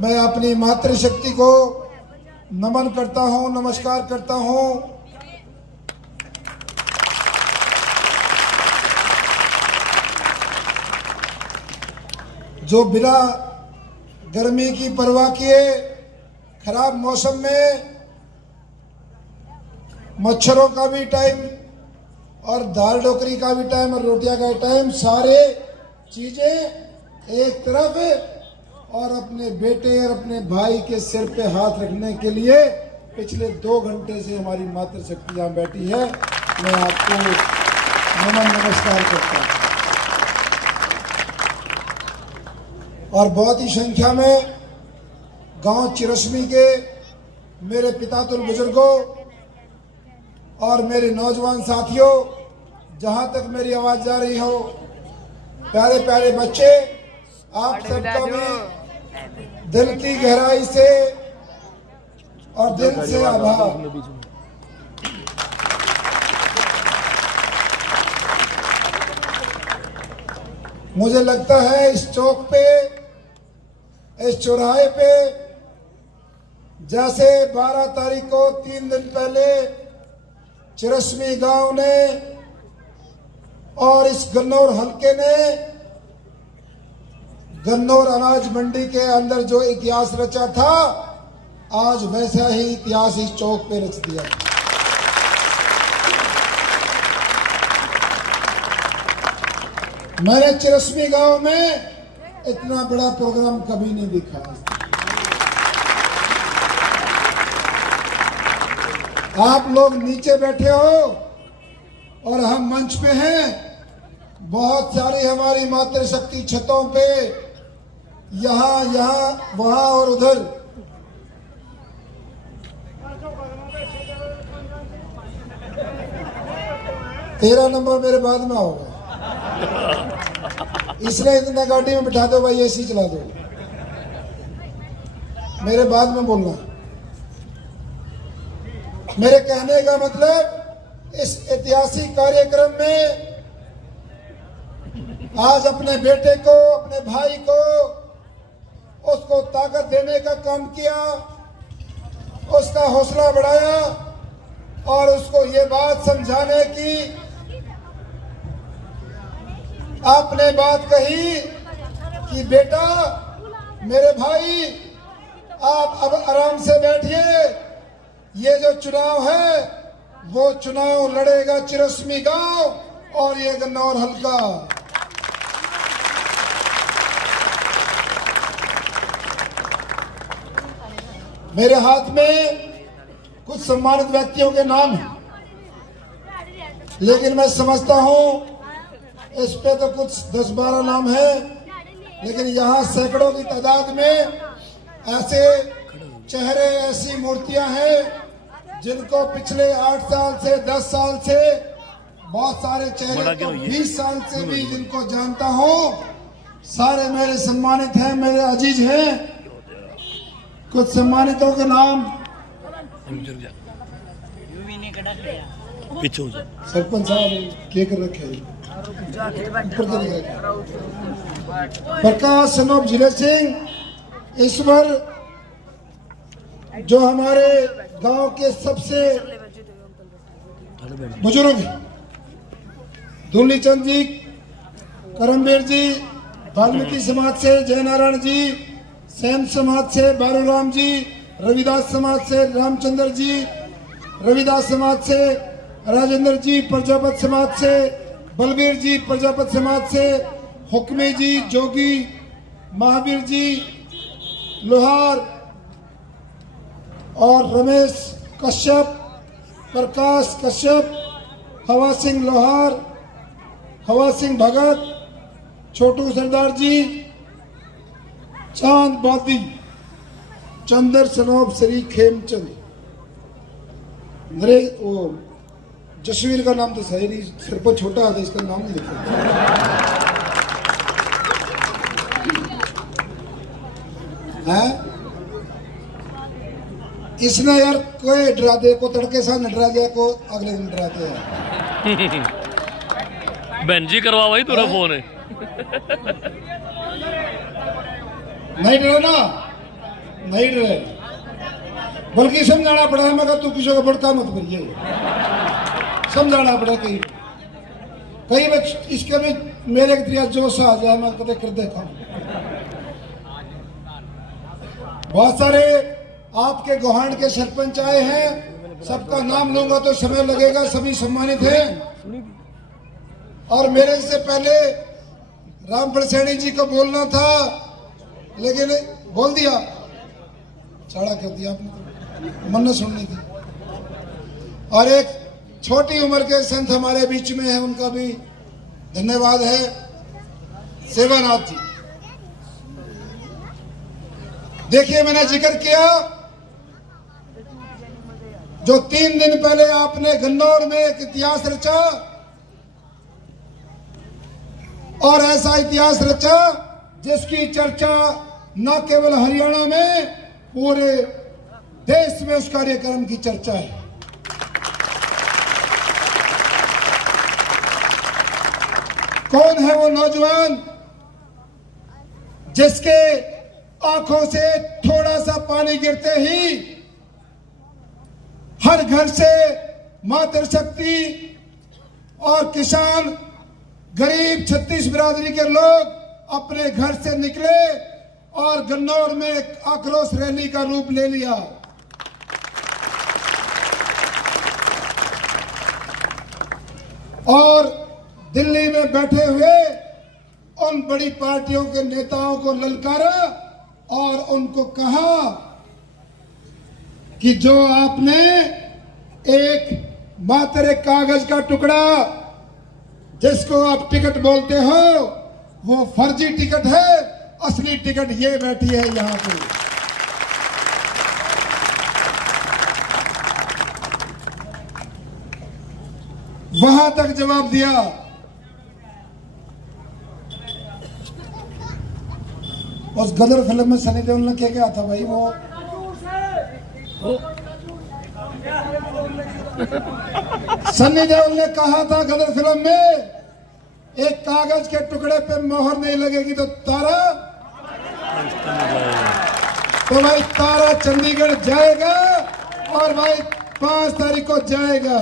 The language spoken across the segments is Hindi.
मैं अपनी मातृशक्ति को नमन करता हूं, नमस्कार करता हूं। जो बिना गर्मी की परवाह किए खराब मौसम में मच्छरों का भी टाइम और दाल ढोकरी का भी टाइम और रोटियां का टाइम, सारे चीजें एक तरफ और अपने बेटे और अपने भाई के सिर पे हाथ रखने के लिए पिछले 2 घंटे से हमारी मातृशक्ति यहाँ बैठी है। मैं आपको नमन नमस्कार करता हूँ। और बहुत ही संख्या में गांव चिरसमी के मेरे पितातुल बुजुर्गों और मेरे नौजवान साथियों, जहां तक मेरी आवाज जा रही हो, प्यारे प्यारे बच्चे, आप सबका भी दिल की गहराई से और दिल से आभार। मुझे लगता है इस चौक पे, इस चौराहे पे, जैसे 12 तारीख को 3 दिन पहले चिरसमी गांव ने और इस गन्नौर हलके ने गन्नौर अनाज मंडी के अंदर जो इतिहास रचा था, आज वैसा ही इतिहास इस चौक पे रच दिया। मैंने चिरसमी गांव में इतना बड़ा प्रोग्राम कभी नहीं देखा। आप लोग नीचे बैठे हो और हम मंच पे हैं। बहुत सारी हमारी मातृशक्ति छतों पे, यहाँ वहां और उधर। तेरह नंबर मेरे बाद में होगा, इसलिए इतना गाड़ी में बिठा दो भाई, एसी चला दो, मेरे बाद में बोलना। मेरे कहने का मतलब, इस ऐतिहासिक कार्यक्रम में आज अपने बेटे को, अपने भाई को, उसको ताकत देने का काम किया, उसका हौसला बढ़ाया और उसको ये बात समझाने की आपने बात कही कि बेटा, मेरे भाई, आप अब आराम से बैठिए। ये जो चुनाव है वो चुनाव लड़ेगा चिरसमी गांव और ये गन्नौर हल्का। मेरे हाथ में कुछ सम्मानित व्यक्तियों के नाम हैं, लेकिन मैं समझता हूं इस पे तो कुछ 10-12 नाम है, लेकिन यहाँ सैकड़ों की तादाद में ऐसे चेहरे, ऐसी मूर्तियां हैं जिनको पिछले 8 साल से, 10 साल से, बहुत सारे चेहरे तो 20 साल से भी जिनको जानता हूं, सारे मेरे सम्मानित हैं, मेरे अजीज हैं। कुछ सम्मानितों के नाम, सरपंच साहब क्या कर रखे, प्रकाश सनोप जिले सिंह, ईश्वर, जो हमारे गांव के सबसे बुजुर्ग, दूलीचंद जी, करमवीर जी, वाल्मीकि समाज से जयनारायण जी, सेन समाज से बारूराम जी, रविदास समाज से रामचंद्र जी, रविदास समाज से राजेंद्र जी, प्रजापत समाज से बलबीर जी, प्रजापत समाज से हुक्मी जी, जोगी, महावीर जी, लोहार और रमेश कश्यप, प्रकाश कश्यप, हवा सिंह लोहार, हवा सिंह भगत, छोटू सरदार जी, चांद बादी, चंदर सनोब श्री खेमचंद, नरेश, वो जसवीर का नाम तो सही नहीं, सरपंच छोटा था, इसका नाम नहीं लिखा है। इसने यार कोई डरा दे को तड़के सा न डरा गया को अगले दिन डराते हैं। बहन जी करवा भाई तेरा फोन है, नहीं डरो ना, नहीं डरे, बल्कि समझाना पड़ा है। मगर तू किसी को भड़का मत करिए, समझाना पड़ा। कई बार इसके भी मेरे के तरिया जोश आ जाए, मैं कदे कर देखा। बहुत सारे आपके गोहांड के सरपंच आए हैं, सबका नाम लूंगा तो समय लगेगा, सभी सम्मानित हैं। और मेरे से पहले रामफल सैनी जी को बोलना था, लेकिन बोल दिया, चढ़ा कर दिया आपने, मन्नत सुननी थी। और एक छोटी उम्र के संत हमारे बीच में है, उनका भी धन्यवाद है, सेवानाथ जी। देखिए, मैंने जिक्र किया जो 3 दिन पहले आपने गन्नौर में एक इतिहास रचा, और ऐसा इतिहास रचा जिसकी चर्चा न केवल हरियाणा में, पूरे देश में उस कार्यक्रम की चर्चा है। कौन है वो नौजवान जिसके आंखों से थोड़ा सा पानी गिरते ही हर घर से मातृशक्ति और किसान, गरीब 36 बिरादरी के लोग अपने घर से निकले और गन्नौर में एक आक्रोश रैली का रूप ले लिया। और दिल्ली में बैठे हुए उन बड़ी पार्टियों के नेताओं को ललकारा और उनको कहा कि जो आपने एक मात्र एक कागज का टुकड़ा जिसको आप टिकट बोलते हो, वो फर्जी टिकट है, असली टिकट ये बैठी है यहां पे। वहां तक जवाब दिया। उस गदर फिल्म में सनी देओल ने क्या था भाई, वो सनी देओल ने कहा था गदर फिल्म में, एक कागज के टुकड़े पे मोहर नहीं लगेगी तो तारा, तो भाई तारा चंडीगढ़ जाएगा और भाई 5 तारीख को जाएगा।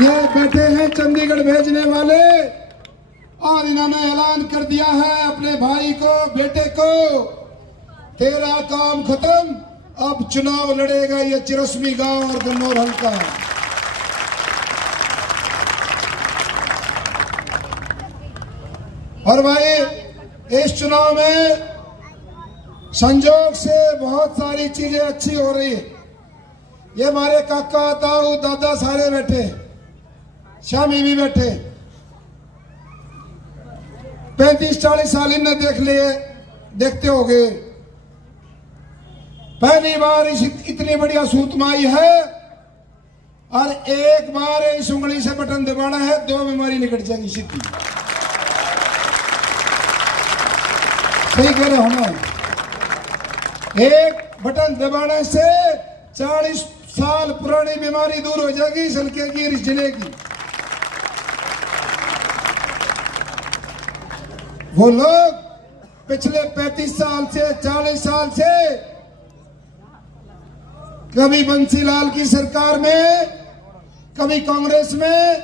ये बैठे हैं चंडीगढ़ भेजने वाले, और इन्होंने ऐलान कर दिया है अपने भाई को, बेटे को, तेरा काम खत्म, अब चुनाव लड़ेगा ये चिरस्मी गांव और गन्नौर हल्का। और भाई इस चुनाव में संजोग से बहुत सारी चीजें अच्छी हो रही है। ये हमारे काका, ताऊ, दादा सारे बैठे, शामी भी बैठे, 35-40 साल इन्हें देख लिए, देखते होगे। पहली बार इतनी बढ़िया सूतमाई है, और एक बार इस उंगली से बटन दबाना है, 2 बीमारी निकट जाएगी सीधी। सही कह रहे हो ना? एक बटन दबाने से 40 साल पुरानी बीमारी दूर हो जाएगी, हल्के की, रिझने की। वो लोग पिछले 35 साल से, 40 साल से कभी बंसीलाल की सरकार में, कभी कांग्रेस में,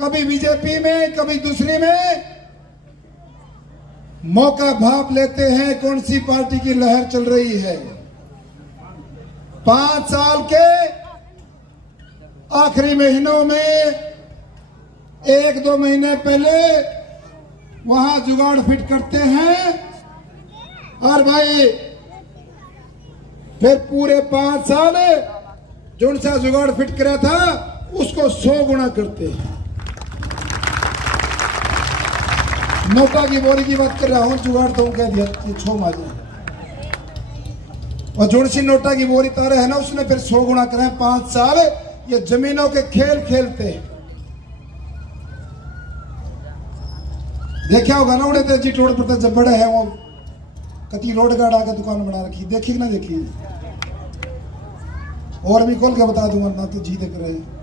कभी बीजेपी में, कभी दूसरी में, मौका भाप लेते हैं कौन सी पार्टी की लहर चल रही है। 5 साल के आखिरी महीनों में 1-2 महीने पहले वहां जुगाड़ फिट करते हैं, और भाई फिर पूरे 5 साल जो सा जुगाड़ फिट करा था उसको 100 गुना करते हैं। नोटा की बोरी की बात कर रहा हूं, जुगाड़ तो कह दिया छो माजे। और जोड़सी नोटा की बोरी तारे है ना, उसने फिर 100 गुना करे। 5 साल ये जमीनों के खेल खेलते हैं। देखा होगा ना, उड़े तेजी रोड पर जब बड़े है वो कति रोड गार्ड आके दुकान बना रखी, देखी ना देखी? और भी खोल के बता दूंगा ना, तो जी देख रहे हैं।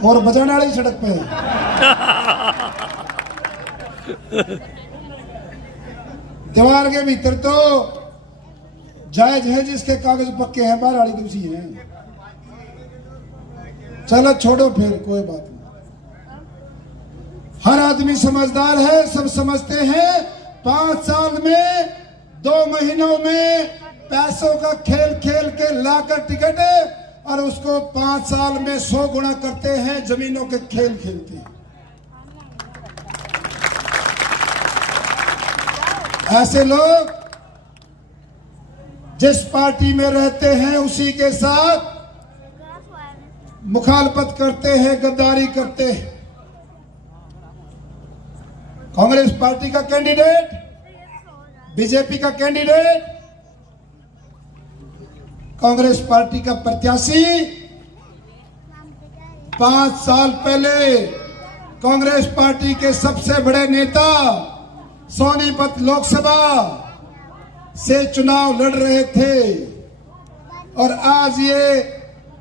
और बजाने वाली सड़क पे। दीवार के भीतर तो जायज है जिसके कागज पक्के हैं, बाहर वाली दूसरी है। चलो छोड़ो फिर, कोई बात नहीं। हर आदमी समझदार है, सब समझते हैं 5 साल में 2 महीनों में पैसों का खेल खेल के लाकर टिकट, और उसको 5 साल में 100 गुना करते हैं जमीनों के खेल खेल के। ऐसे लोग जिस पार्टी में रहते हैं उसी के साथ मुखालफत करते हैं, गद्दारी करते हैं। कांग्रेस पार्टी का कैंडिडेट, बीजेपी का कैंडिडेट, कांग्रेस पार्टी का प्रत्याशी 5 साल पहले कांग्रेस पार्टी के सबसे बड़े नेता सोनीपत लोकसभा से चुनाव लड़ रहे थे, और आज ये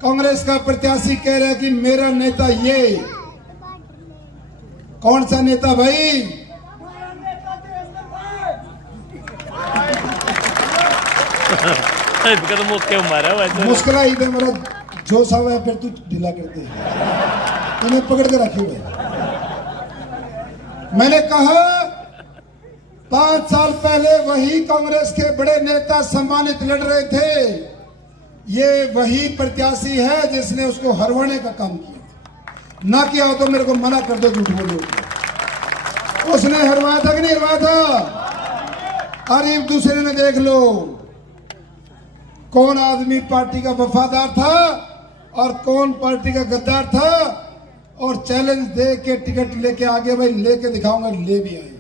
कांग्रेस का प्रत्याशी कह रहा है कि मेरा नेता ये। कौन सा नेता भाई? मुश्किल ही थे मेरा जो सा है, फिर तू ढीला करते तुम्हें पकड़ के रखे हुए। मैंने कहा 5 साल पहले वही कांग्रेस के बड़े नेता सम्मानित लड़ रहे थे, ये वही प्रत्याशी है जिसने उसको हरवाने का काम किया। ना किया हो तो मेरे को मना कर दो, झूठ बोलो। उसने हरवाया था कि नहीं हरवाया था? और एक दूसरे ने देख लो कौन आदमी पार्टी का वफादार था और कौन पार्टी का गद्दार था, और चैलेंज दे के टिकट लेके आगे, भाई लेके दिखाऊंगा, ले भी आए।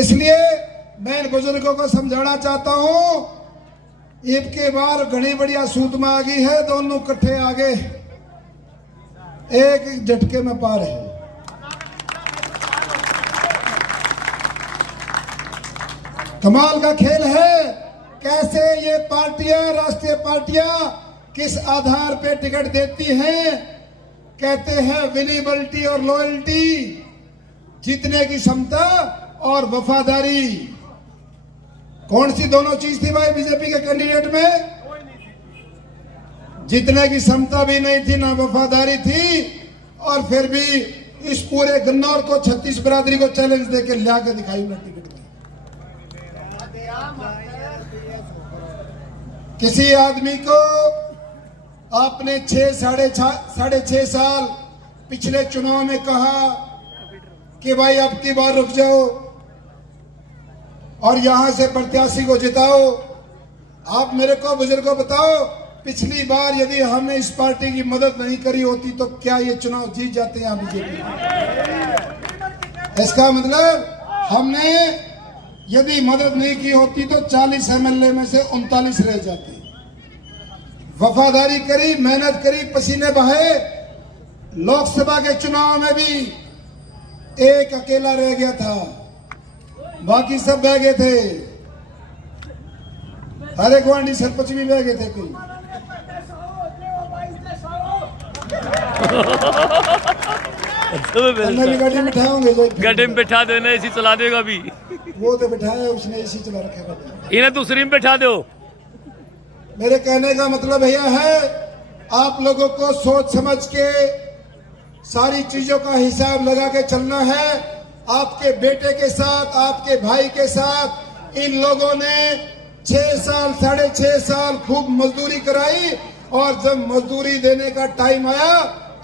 इसलिए मैं इन बुजुर्गों को समझाना चाहता हूं, एक के बार घनी बढ़िया सूत में आ गई है, दोनों इकट्ठे आगे एक झटके में पार है। कमाल का खेल है कैसे ये पार्टियां, राष्ट्रीय पार्टियां किस आधार पे टिकट देती हैं। कहते हैं विनेबिलिटी और लॉयल्टी, जीतने की क्षमता और वफादारी। कौन सी दोनों चीज थी भाई बीजेपी के कैंडिडेट में? जीतने की क्षमता भी नहीं थी, ना वफादारी थी, और फिर भी इस पूरे गन्नौर को 36 बिरादरी को चैलेंज देके ला के दिखाई ना टिकट में। किसी आदमी को आपने 6-6.5 साल पिछले चुनाव में कहा कि भाई अब की बार रुक जाओ और यहां से प्रत्याशी को जिताओ। आप मेरे को बुजुर्गों बताओ, पिछली बार यदि हमने इस पार्टी की मदद नहीं करी होती तो क्या ये चुनाव जीत जाते हैं बीजेपी? इसका मतलब हमने यदि मदद नहीं की होती तो 40 एमएलए में से 39 रह जाते। वफादारी करी, मेहनत करी, पसीने बहाए। लोकसभा के चुनाव में भी एक अकेला रह गया था, बाकी सब बह गए थे। हरे गुआंढी सरपंच भी बह गए थे कोई। भी गाड़ी में बिठाओगे, गाड़ी में बिठा देना, एसी चला देगा भी। वो तो बिठाया उसने, एसी चला रखा है। इन्हें दूसरी में बिठा दो। मेरे कहने का मतलब भैया है, आप लोगों को सोच समझ के सारी चीजों का हिसाब लगा के चलना है। आपके बेटे के साथ, आपके भाई के साथ इन लोगों ने 6 साल 6.5 साल खूब मजदूरी कराई, और जब मजदूरी देने का टाइम आया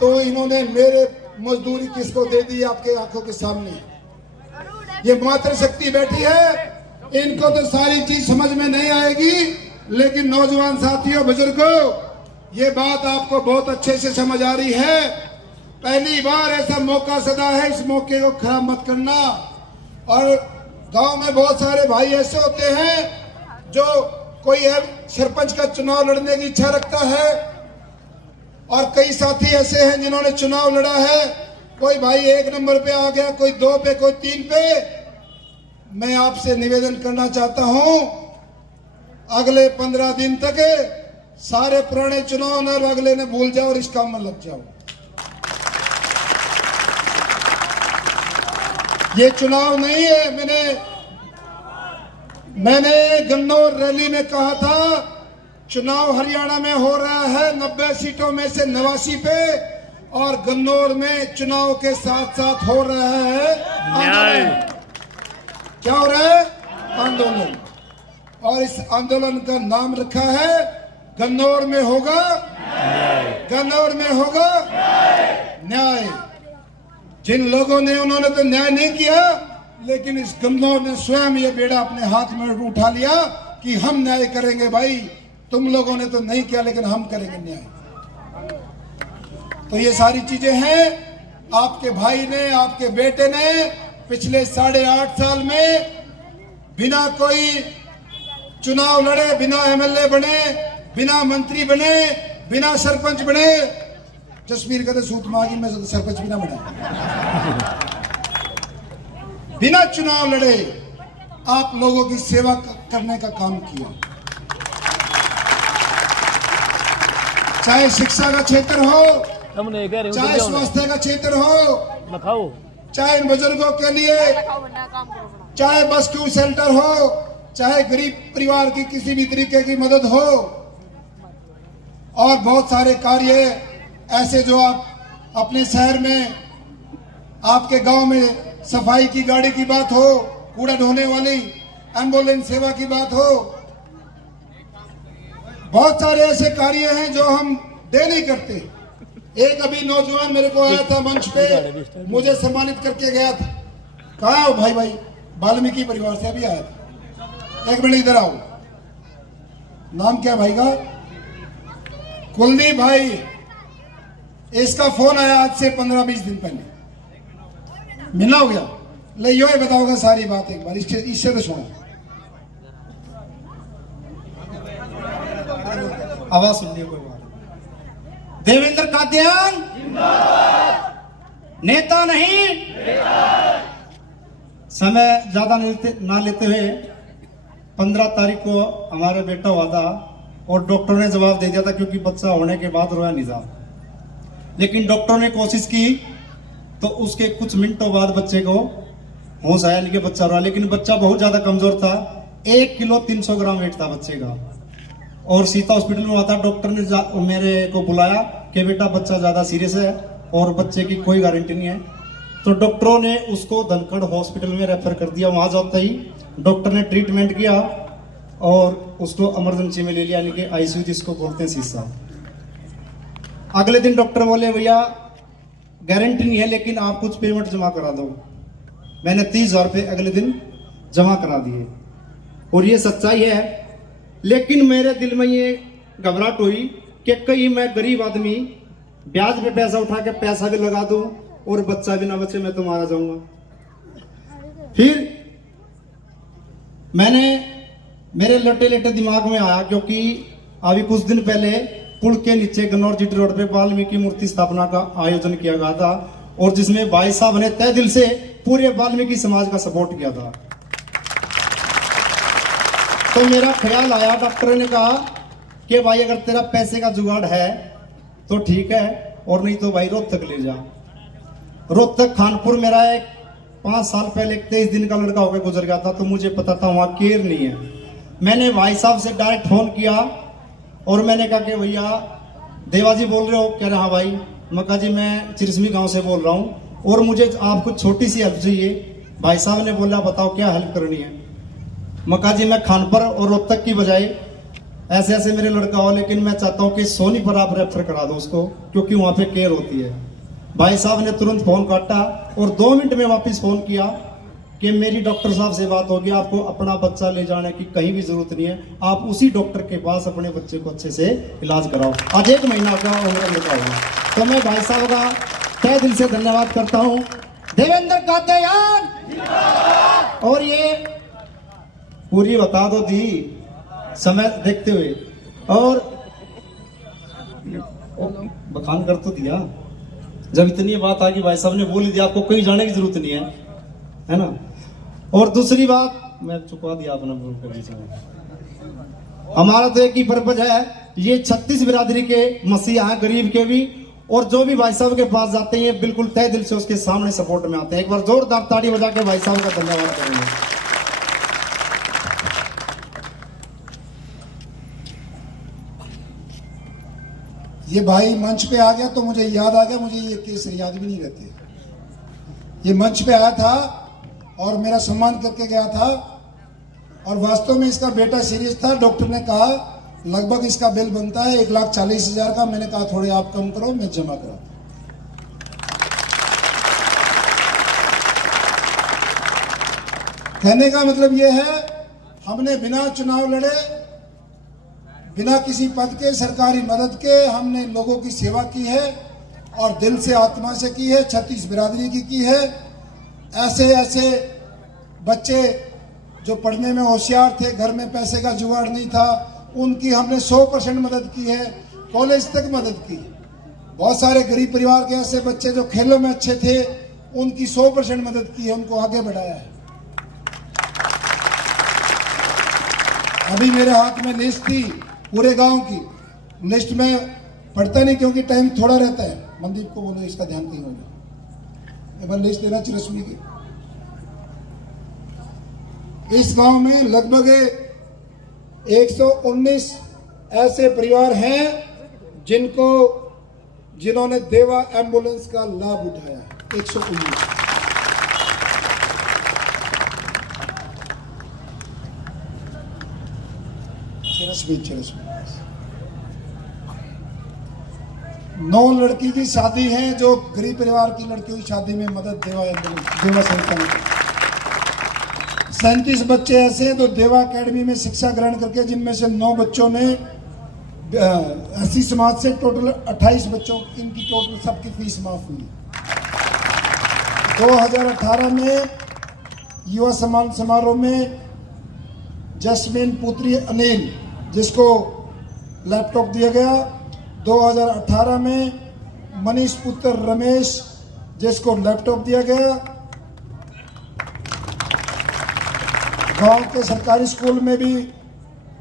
तो इन्होंने मेरे मजदूरी किसको दे दी? आपके आंखों के सामने। ये मातृशक्ति बैठी है, इनको तो सारी चीज समझ में नहीं आएगी, लेकिन नौजवान साथियों, बुजुर्गों, ये बात आपको बहुत अच्छे से समझ आ रही है। पहली बार ऐसा मौका सदा है, इस मौके को खराब मत करना। और गांव में बहुत सारे भाई ऐसे होते हैं जो कोई सरपंच का चुनाव लड़ने की इच्छा रखता है, और कई साथी ऐसे हैं जिन्होंने चुनाव लड़ा है। कोई भाई 1 नंबर पे आ गया, कोई 2 पे, कोई 3 पे। मैं आपसे निवेदन करना चाहता हूं, अगले 15 दिन तक सारे पुराने चुनाव न अगले ने भूल जाओ और इस काम में लग जाओ। ये चुनाव नहीं है। मैंने गन्नौर रैली में कहा था, चुनाव हरियाणा में हो रहा है 90 सीटों में से 89 पे, और गन्नौर में चुनाव के साथ साथ हो रहा है आंदोलन। क्या हो रहा है? आंदोलन। और इस आंदोलन का नाम रखा है गन्नौर में होगा, गन्नौर में होगा न्याय। जिन लोगों ने, उन्होंने तो न्याय नहीं किया, लेकिन इस गन्नौर ने स्वयं ये बेड़ा अपने हाथ में उठा लिया कि हम न्याय करेंगे। भाई तुम लोगों ने तो नहीं किया, लेकिन हम करेंगे न्याय। तो ये सारी चीजें हैं। आपके भाई ने, आपके बेटे ने पिछले 8.5 साल में बिना कोई चुनाव लड़े, बिना एमएलए बने, बिना मंत्री बने, बिना सरपंच बने, जसवीर कहते सूत मांगी में सरपंच भी ना बना, बिना चुनाव लड़े आप लोगों की सेवा करने का काम किया। चाहे शिक्षा का क्षेत्र हो, चाहे स्वास्थ्य का क्षेत्र हो, चाहे इन बुजुर्गों के लिए, चाहे बस क्यू सेंटर हो, चाहे गरीब परिवार की किसी भी तरीके की मदद हो, और बहुत सारे कार्य ऐसे जो आप अपने शहर में, आपके गांव में सफाई की गाड़ी की बात हो, कूड़ा ढोने वाली एम्बुलेंस सेवा की बात हो, बहुत सारे ऐसे कार्य हैं जो हम दे नहीं करते। एक अभी नौजवान मेरे को आया था मंच पे, मुझे सम्मानित करके गया था। कहा हो भाई? वाल्मीकि परिवार से अभी आया था। एक मिनट इधर आओ। नाम क्या भाई का? कुलदीप भाई। इसका फोन आया आज से 15-20 दिन पहले, मिलना हो गया। ले यो ही बताओगे सारी बात एक बार, इससे तो सुनो। आवाज सुन लियो कोई बात। देवेंद्र कादियान नेता नहीं। समय ज्यादा ना लेते हुए 15 तारीख को हमारा बेटा हुआ था, और डॉक्टर ने जवाब दे दिया था, क्योंकि बच्चा होने के बाद रोया नहीं था। लेकिन डॉक्टर ने कोशिश की तो उसके कुछ मिनटों बाद बच्चे को होश आया, लेकिन बच्चा रोया। लेकिन बच्चा बहुत ज्यादा कमजोर था, 1 किलो 300 ग्राम वेट था बच्चे का, और सीता हॉस्पिटल में हुआ था। डॉक्टर ने मेरे को बुलाया कि बेटा बच्चा ज्यादा सीरियस है और बच्चे की कोई गारंटी नहीं है। तो डॉक्टरों ने उसको धनखड़ हॉस्पिटल में रेफर कर दिया। वहां जाते ही डॉक्टर ने ट्रीटमेंट किया और उसको इमरजेंसी में ले लिया, यानी कि आईसीयू जिसको बोलते हैं शीशा। अगले दिन डॉक्टर बोले भैया गारंटी नहीं है, लेकिन आप कुछ पेमेंट जमा करा दो। मैंने 30,000 रुपये अगले दिन जमा करा दिए, और ये सच्चाई है। लेकिन मेरे दिल में ये घबराहट हुई कि कहीं मैं गरीब आदमी ब्याज पे पैसा उठा के पैसा भी लगा दूं और बच्चा भी ना बचे, मैं तो मारा जाऊंगा। फिर मेरे लटे लटे दिमाग में आया, क्योंकि अभी कुछ दिन पहले पुल के नीचे गन्नौर जीटी रोड पे वाल्मीकि मूर्ति स्थापना का आयोजन किया गया था, और जिसमें भाई साहब ने तय दिल से पूरे वाल्मीकि समाज का सपोर्ट किया था। तो मेरा ख्याल आया, डॉक्टर ने कहा कि भाई अगर तेरा पैसे का जुगाड़ है तो ठीक है, और नहीं तो भाई रोहतक ले जा। रोहतक खानपुर मेरा एक 5 साल पहले 23 दिन का लड़का होकर गुजर गया था, तो मुझे पता था वहां केयर नहीं है। मैंने भाई साहब से डायरेक्ट फोन किया और मैंने कहा कि भैया देवाजी बोल रहे हो? कह रहे हाँ भाई। मैं कहा जी मैं चिरसमी गांव से बोल रहा हूँ और मुझे आपको छोटी सी हेल्प चाहिए। भाई साहब ने बोला बताओ क्या हेल्प करनी है। मैं कहा जी मैं खानपुर और रोहतक की बजाय ऐसे ऐसे मेरे लड़का हो, लेकिन मैं चाहता हूँ कि सोनी पर आप रेफर करा दो उसको, क्योंकि वहाँ पे केयर होती है। भाई साहब ने तुरंत फोन काटा और 2 मिनट में वापस फोन किया कि मेरी डॉक्टर साहब से बात होगी, आपको अपना बच्चा ले जाने की कहीं भी जरूरत नहीं है, आप उसी डॉक्टर के पास अपने बच्चे को अच्छे से इलाज कराओ। आज 1 महीना का उम्र लगा हुआ। तो मैं भाई साहब का तहे दिल से धन्यवाद करता हूँ। देवेंद्र कादियान। और ये पूरी बता दो दी समय देखते हुए, और बखान कर तो दिया। जब इतनी बात आ गई भाई साहब ने बोल दिया, आपको कहीं जाने की जरूरत नहीं है ना। और दूसरी बात मैं चुका दिया अपना बोल कर, हमारा तो एक ही पर्पज है ये 36 बिरादरी के मसीहा हैं, गरीब के भी, और जो भी भाई साहब के पास जाते हैं बिल्कुल तहे दिल से उसके सामने सपोर्ट में आते हैं। एक बार जोरदार ताड़ी बजा के भाई साहब का धन्यवाद करेंगे। ये भाई मंच पे आ गया तो मुझे याद आ गया, मुझे ये केस याद भी नहीं रहते। ये मंच पे आया था और मेरा सम्मान करके गया था, और वास्तव में इसका बेटा सीरियस था। डॉक्टर ने कहा लगभग इसका बिल बनता है 1,40,000 का। मैंने कहा थोड़े आप कम करो, मैं जमा करा। कहने का मतलब यह है, हमने बिना चुनाव लड़े, बिना किसी पद के, सरकारी मदद के, हमने लोगों की सेवा की है और दिल से, आत्मा से की है। 36 बिरादरी की है। ऐसे ऐसे बच्चे जो पढ़ने में होशियार थे, घर में पैसे का जुगाड़ नहीं था, उनकी हमने 100% मदद की है, कॉलेज तक मदद की। बहुत सारे गरीब परिवार के ऐसे बच्चे जो खेलों में अच्छे थे, उनकी 100% मदद की है, उनको आगे बढ़ाया है। अभी मेरे हाथ में लिस्ट थी पूरे गांव की। लिस्ट में पढ़ता नहीं क्योंकि टाइम थोड़ा रहता है। मनदीप को बोलो इसका ध्यान कहीं होगा, एक बार लिस्ट देना चिरस्मी की। इस गांव में लगभग 119 ऐसे परिवार हैं जिन्होंने देवा एम्बुलेंस का लाभ उठाया है। 119। चिरस्मी 9 लड़की की शादी है, जो गरीब परिवार की लड़कियों की शादी में मदद देवा संस्था ने। 37 बच्चे ऐसे हैं जो देवा एकेडमी में शिक्षा ग्रहण करके, जिनमें से 9 बच्चों ने एससी समाज से, टोटल 28 बच्चों, इनकी टोटल सबकी फीस माफ हुई। 2018 में युवा सम्मान समारोह में जस्मीन पुत्री अनिल, जिसको लैपटॉप दिया गया। 2018 में मनीष पुत्र रमेश, जिसको लैपटॉप दिया गया। गांव के सरकारी स्कूल में भी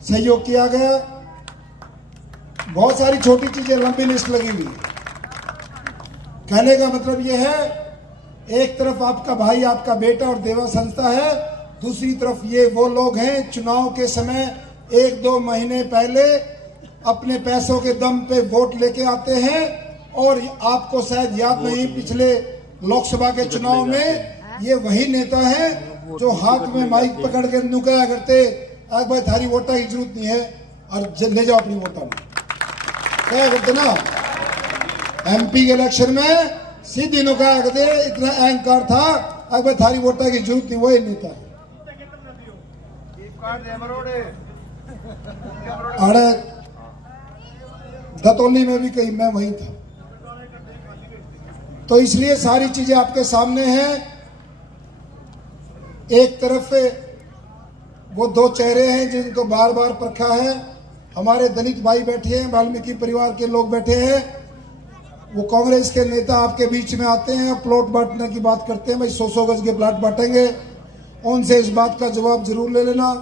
सहयोग किया गया। बहुत सारी छोटी चीजें, लंबी लिस्ट लगी हुई। कहने का मतलब यह है, एक तरफ आपका भाई, आपका बेटा और देवा संस्था है, दूसरी तरफ ये वो लोग हैं चुनाव के समय 1-2 महीने पहले अपने पैसों के दम पे वोट लेके आते हैं। और आपको शायद याद नहीं, पिछले लोकसभा के चुनाव में ये वही नेता है जो हाथ में माइक पकड़ के नुकाया करते, आज भाई थारी वोटा की जरूरत नहीं है और ले जाओ अपनी वोटा में, क्या करते ना। एमपी के इलेक्शन में सीधी नुकाया करते, इतना अहंकार था, आज भाई थारी वोटा की जरूरत नहीं, वही नेता है। अरे दतौली में भी कहीं मैं वहीं था। तो इसलिए सारी चीजें आपके सामने हैं। एक तरफ वो 2 चेहरे हैं जिनको बार बार परखा है। हमारे दलित भाई बैठे हैं, वाल्मीकि परिवार के लोग बैठे हैं। वो कांग्रेस के नेता आपके बीच में आते हैं, प्लॉट बांटने की बात करते हैं, भाई 100 गज के प्लॉट बांटेंगे। उनसे इस बात का जवाब जरूर ले लेना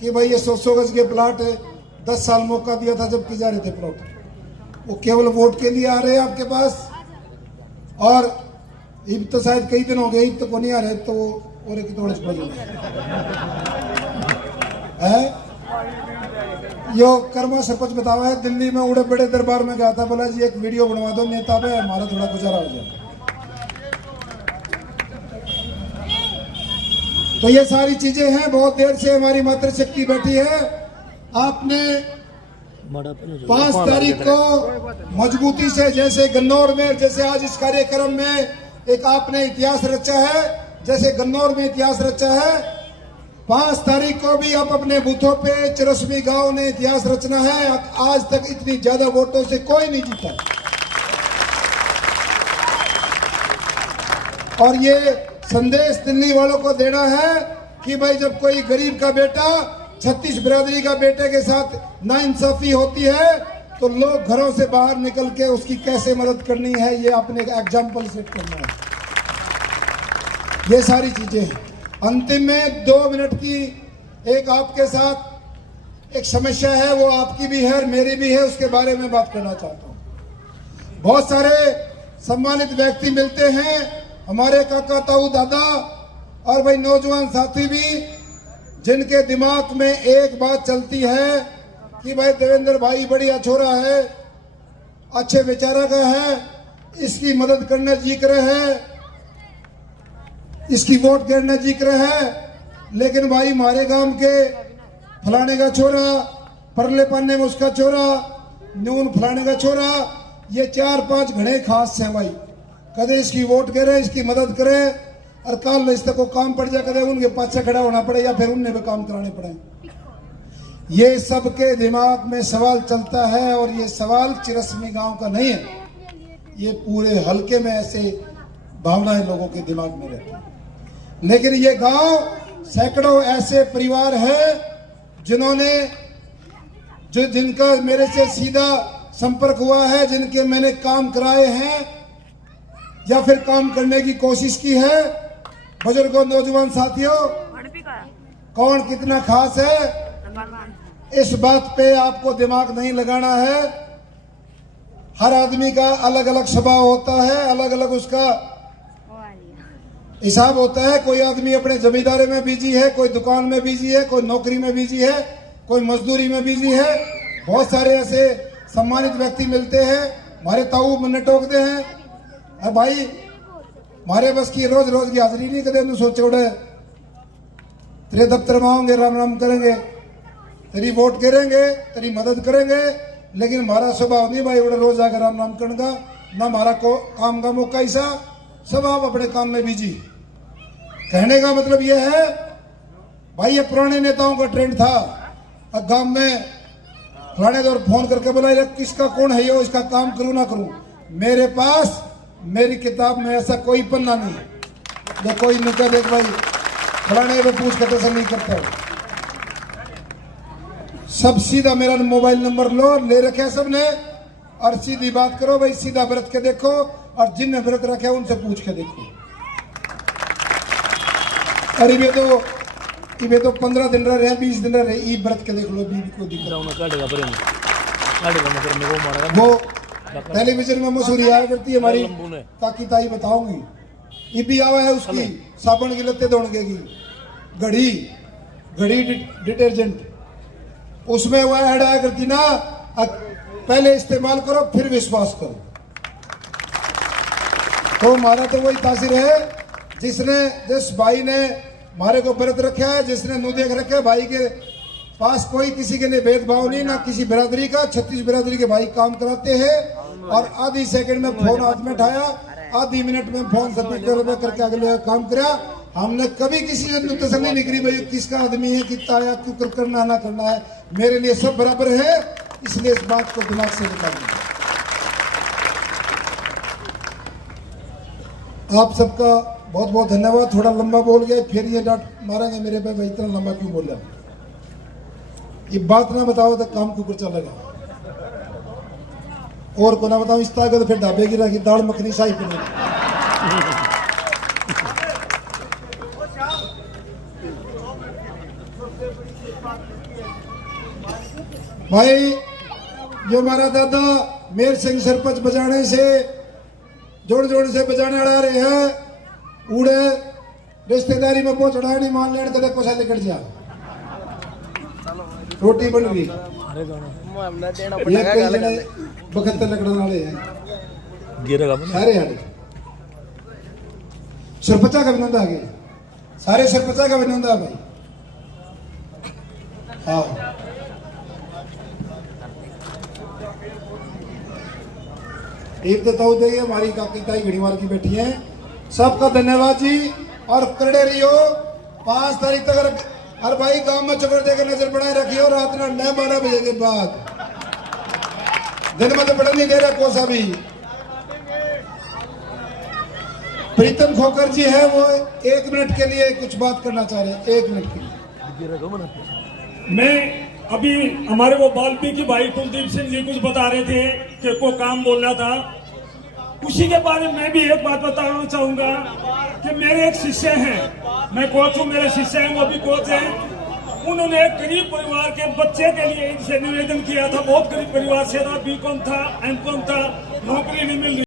कि भाई ये 100 गज के प्लॉट 10 साल मौका दिया था जब की जा रहे थे प्लॉट, वो केवल वोट के लिए आ रहे हैं आपके पास। और ईब तो शायद कई दिन हो गए, ईब तो को नहीं आ रहे, तो और एक थोड़े है। यो कर्मा सरपंच बतावा है, दिल्ली में उड़े बड़े दरबार में गया था, बोला जी एक वीडियो बनवा दो नेता पे, हमारा थोड़ा गुजारा हो जाए। तो ये सारी चीजें हैं। बहुत देर से हमारी मातृशक्ति बैठी है। आपने 5 तारीख को मजबूती से, जैसे गन्नौर में, जैसे आज इस कार्यक्रम में एक आपने इतिहास रचा है, जैसे गन्नौर में इतिहास रचा है, 5 तारीख को भी आप अपने बूथों पे चिरस्मी गांव ने इतिहास रचना है। आज तक इतनी ज्यादा वोटों से कोई नहीं जीता। और ये संदेश दिल्ली वालों को देना है कि भाई जब कोई गरीब का बेटा 36 बिरादरी का बेटे के साथ नाइंसाफी होती है तो लोग घरों से बाहर निकल के उसकी कैसे मदद करनी है, ये अपने एग्जाम्पल सेट करना है। ये सारी चीजें हैं। अंतिम में 2 मिनट की एक आपके साथ एक समस्या है, वो आपकी भी है और मेरी भी है, उसके बारे में बात करना चाहता हूँ। बहुत सारे सम्मानित व्यक्ति मिलते हैं, हमारे काका ताऊ दादा और भाई नौजवान साथी भी, जिनके दिमाग में एक बात चलती है कि भाई देवेंद्र भाई बढ़िया छोरा है, अच्छे विचारा का है, इसकी मदद करने जिक्र है, इसकी वोट गिरने जिक्र है। लेकिन भाई हमारे गांव के फलाने का छोरा, परले पाने में उसका छोरा, नून फलाने का छोरा, ये 4-5 घड़े खास हैं भाई। कदे इसकी वोट करे, इसकी मदद करे और कल रिश्ते को काम पड़ जाए, कदे उनके पाछे खड़ा होना पड़े या फिर उन्हें भी काम कराने पड़े। ये सबके दिमाग में सवाल चलता है और ये सवाल चिरसमी गांव का नहीं है, ये पूरे हलके में ऐसे भावनाएं लोगों के दिमाग में रहती है। लेकिन ये गांव सैकड़ों ऐसे परिवार हैं जिनका मेरे से सीधा संपर्क हुआ है, जिनके मैंने काम कराए हैं या फिर काम करने की कोशिश की है। बुजुर्गों, नौजवान साथियों, कौन कितना खास है इस बात पे आपको दिमाग नहीं लगाना है। हर आदमी का अलग अलग स्वभाव होता है, अलग अलग उसका हिसाब होता है। कोई आदमी अपने जमींदारी में बिजी है, कोई दुकान में बिजी है, कोई नौकरी में बिजी है, कोई मजदूरी में बिजी है। बहुत सारे ऐसे सम्मानित व्यक्ति मिलते हैं, हमारे ताऊ मन टोकते हैं, अरे भाई हमारे बस की रोज रोज की हाजिरी नहीं कदे सोचे उड़े, तेरे दफ्तर में आओगे, राम राम करेंगे, तेरी वोट गिरेंगे, तेरी मदद करेंगे, लेकिन हमारा स्वभाव नहीं भाई उड़े रोज आकर राम राम करने का, ना हमारा को काम का मौका ऐसा, सब आप अपने काम में बिजी। कहने का मतलब यह है भाई, ये पुराने नेताओं का ट्रेंड था। अब गांव में फलाने दौर फोन करके बोला किसका कौन है ये, इसका काम करूं ना करूं। मेरे पास मेरी किताब में ऐसा कोई पन्ना नहीं है जो कोई नुका देख भाई फलाने पे पूछ कर नहीं करता है। सब सीधा मेरा मोबाइल नंबर लो, ले रखे सबने, और सीधी बात करो भाई, सीधा व्रत के देखो, और जिनने व्रत रखे उनसे पूछ के देखो। अरे ये तो 15 दिन रहे, 20 दिन रहे, ई व्रत के देख लो, बीबी को दिख वो टेलीविजन में मसूरी आया करती है हमारी काकी ताई, बताऊंगी ये भी आवा है उसकी साबुन की लत्ते दौड़ने की घड़ी डिटर्जेंट, उसमें वह ऐड आया करती ना, पहले इस्तेमाल करो फिर विश्वास करो। तो हमारा तो वही तासीर है, जिस भाई ने हमारे को व्रत रखा है, जिसने मुंह देख रखा है, भाई के पास कोई किसी के लिए भेदभाव नहीं, ना किसी बिरादरी का। 36 बिरादरी के भाई काम कराते हैं, और आधी सेकंड में फोन हाथ में उठाया, आधी मिनट में फोन स्पीकर में करके अगले काम करा। हमने कभी किसी से तसल्ली नहीं करी भाई किसका आदमी है, कितना आया, क्यों करना ना करना है, मेरे लिए सब बराबर है। इसलिए इस बात को दिमाग से निकाल दीजिए। आप सबका बहुत बहुत धन्यवाद। थोड़ा लंबा बोल गए, फिर ये डांट मारेंगे मेरे पे भाई इतना लंबा क्यों बोल रहा। ये बात ना बताओ तो काम क्यों चलेगा, और को ना बताओ इस तरह तो फिर ढाबे की रखी दाल मखनी शाही पनीर। भाई जो हमारा दादा मेर सिंह सरपंच बजाने से जोड़ से बजाने अड़ा रहे हैं, उड़े रिश्तेदारी में पहुंचना नहीं, मान लेने कदे कोसा निकट जा, रोटी बन गई। बखत्तर लकड़न वाले हैं सारे हारे, सरपंचा का बिनंदा आगे, सारे सरपंचा का बिनंदा भाई। हाँ एक तो ताऊ देगी हमारी काकी ताई घड़ीवार की बैठी है, सबका धन्यवाद जी। और करड़े रही हो 5 तारीख तक, हर भाई गांव में चक्कर देकर नजर बनाए रखियो, रात में 9-12 बजे के बाद, दिन में तो पढ़ नहीं दे रहा कोसा भी। प्रीतम खोकर जी है, वो 1 मिनट के लिए कुछ बात करना चाह रहे हैं, 1 मिनट के लिए। मैं अभी हमारे वो वाल्मीकि भाई कुलदीप सिंह जी कुछ बता रहे थे कि को काम बोलना था, उसी के बारे में मैं भी एक बात बताना चाहूंगा कि मेरे एक शिष्य हैं, मैं कोच हूँ, मेरे शिष्य हैं वो भी कोच हैं। उन्होंने एक गरीब परिवार के बच्चे के लिए इनसे निवेदन किया था। बहुत गरीब परिवार से था, बीकॉम था, एमकॉम था, नौकरी नहीं मिल रही।